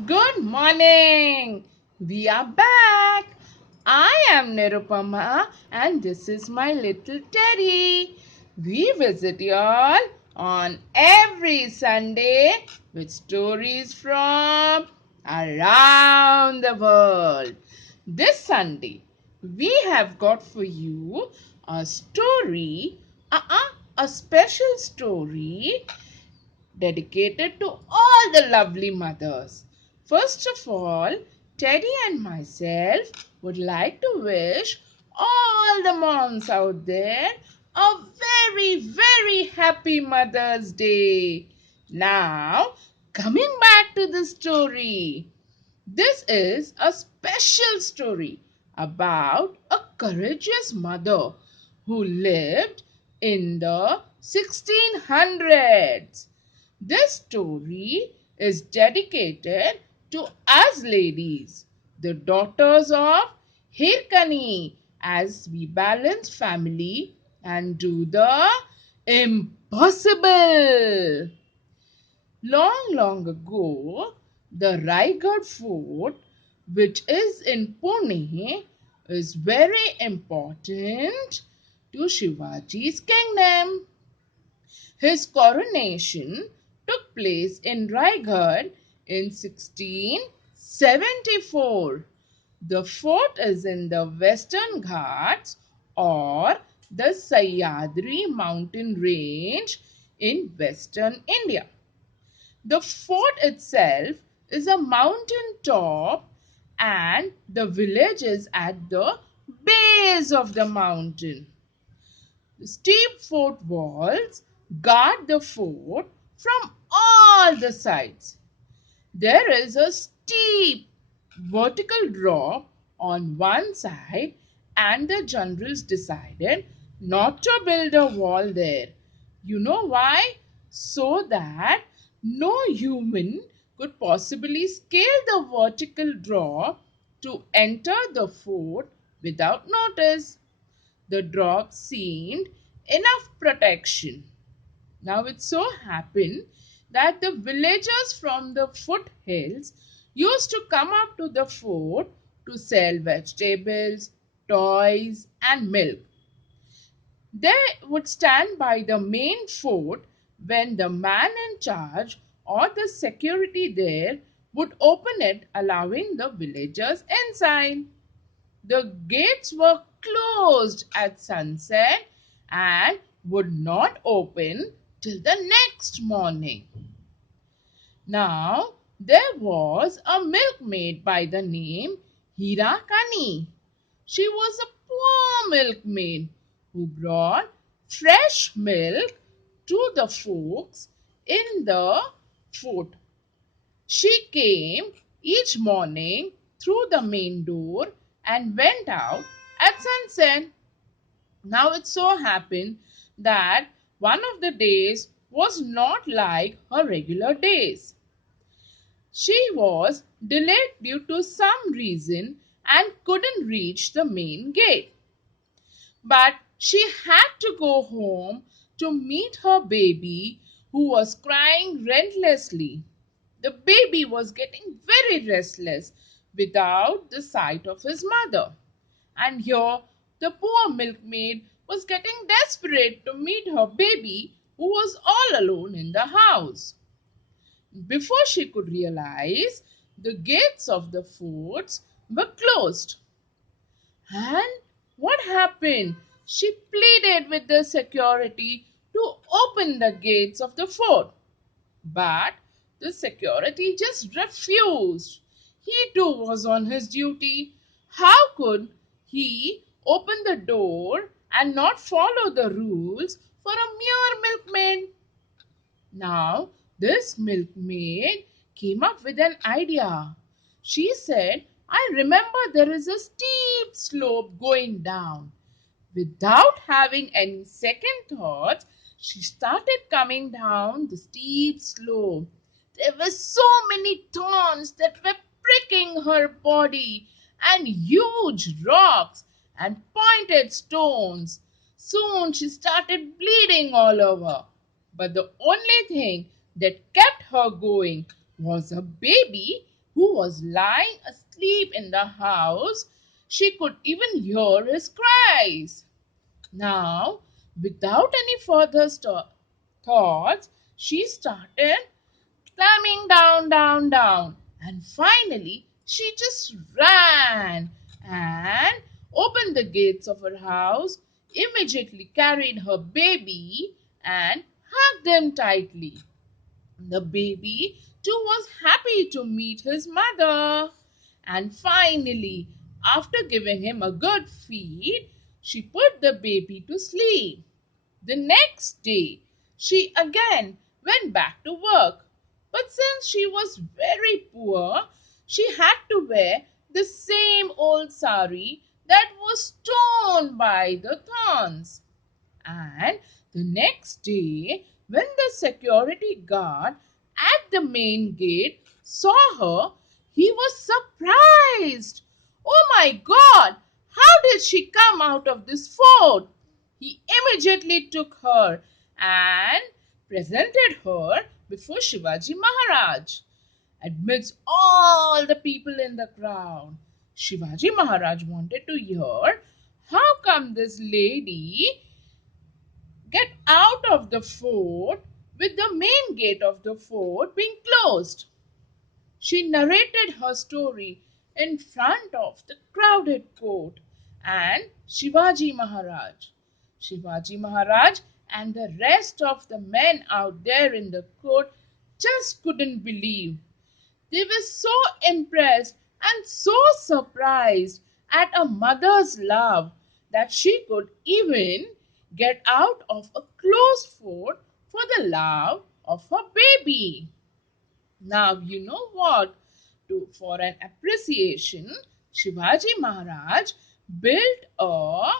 Good morning. We are back. I am Nirupama and this is my little Teddy. We visit y'all on every Sunday with stories from around the world. This Sunday, we have got for you a story, a special story dedicated to all the lovely mothers. First of all, Teddy and myself would like to wish all the moms out there a very, very happy Mother's Day. Now, coming back to the story. This is a special story about a courageous mother who lived in the 1600s. This story is dedicated to us ladies, the daughters of Hirkani, as we balance family and do the impossible. Long, long ago, the Raigad fort, which is in Pune, is very important to Shivaji's kingdom. His coronation took place in Raigad in 1674. The fort is in the Western Ghats or the Sahyadri mountain range in western India. The fort itself is a mountain top and the village is at the base of the mountain. The steep fort walls guard the fort from all the sides. There is a steep vertical drop on one side, and the generals decided not to build a wall there. You know why? So that no human could possibly scale the vertical drop to enter the fort without notice. The drop seemed enough protection. Now it so happened that the villagers from the foothills used to come up to the fort to sell vegetables, toys, and milk. They would stand by the main fort when the man in charge or the security there would open it, allowing the villagers inside. The gates were closed at sunset and would not open till the next morning. Now, there was a milkmaid by the name Hirakani. She was a poor milkmaid who brought fresh milk to the folks in the fort. She came each morning through the main door and went out at sunset. Now it so happened that one of the days was not like her regular days. She was delayed due to some reason and couldn't reach the main gate. But she had to go home to meet her baby who was crying relentlessly. The baby was getting very restless without the sight of his mother. And here the poor milkmaid was getting desperate to meet her baby who was all alone in the house. Before she could realize, the gates of the forts were closed. And what happened? She pleaded with the security to open the gates of the fort. But the security just refused. He too was on his duty. How could he open the door and not follow the rules for a mere milkmaid? Now, this milkmaid came up with an idea. She said, I remember there is a steep slope going down. Without having any second thoughts, she started coming down the steep slope. There were so many thorns that were pricking her body, and huge rocks and pointed stones. Soon she started bleeding all over. But the only thing that kept her going was a baby who was lying asleep in the house. She could even hear his cries. Now, without any further thoughts, she started climbing down, down, down. And finally, she just ran and opened the gates of her house, immediately carried her baby and hugged him tightly. The baby too was happy to meet his mother. And finally, after giving him a good feed, she put the baby to sleep. The next day, she again went back to work. But since she was very poor, she had to wear the same old sari that was torn by the thorns. And the next day, when the security guard at the main gate saw her, he was surprised. Oh my God! How did she come out of this fort? He immediately took her and presented her before Shivaji Maharaj. Amidst all the people in the crowd, Shivaji Maharaj wanted to hear how come this lady get out of the fort with the main gate of the fort being closed. She narrated her story in front of the crowded court and Shivaji Maharaj. Shivaji Maharaj and the rest of the men out there in the court just couldn't believe. They were so impressed and so surprised at a mother's love that she could even get out of a closed fort for the love of her baby. Now, you know what? For an appreciation, Shivaji Maharaj built a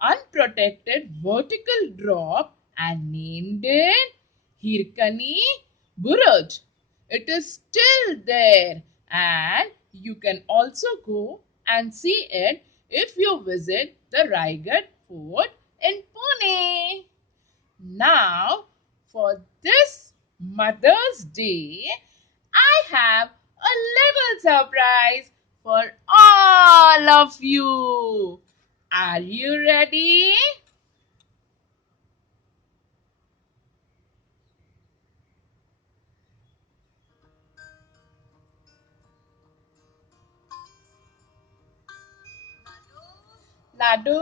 unprotected vertical drop and named it Hirkani Burj. It is still there and you can also go and see it if you visit the Raigad Fort in Pune. Now, for this Mother's Day, I have a little surprise for all of you. Are you ready? Ladu?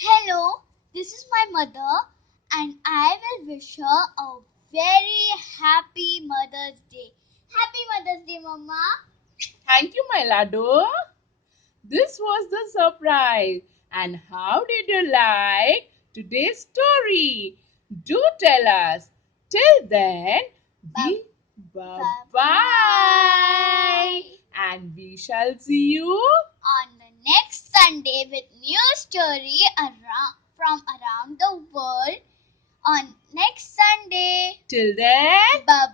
Hello, this is my mother, and I will wish her a very happy Mother's Day. Happy Mother's Day, Mama. Thank you, my Ladu. This was the surprise. And how did you like today's story? Do tell us. Till then, be bye bye. And we shall see you On the next Sunday with new story from around the world on next Sunday. till then. Bye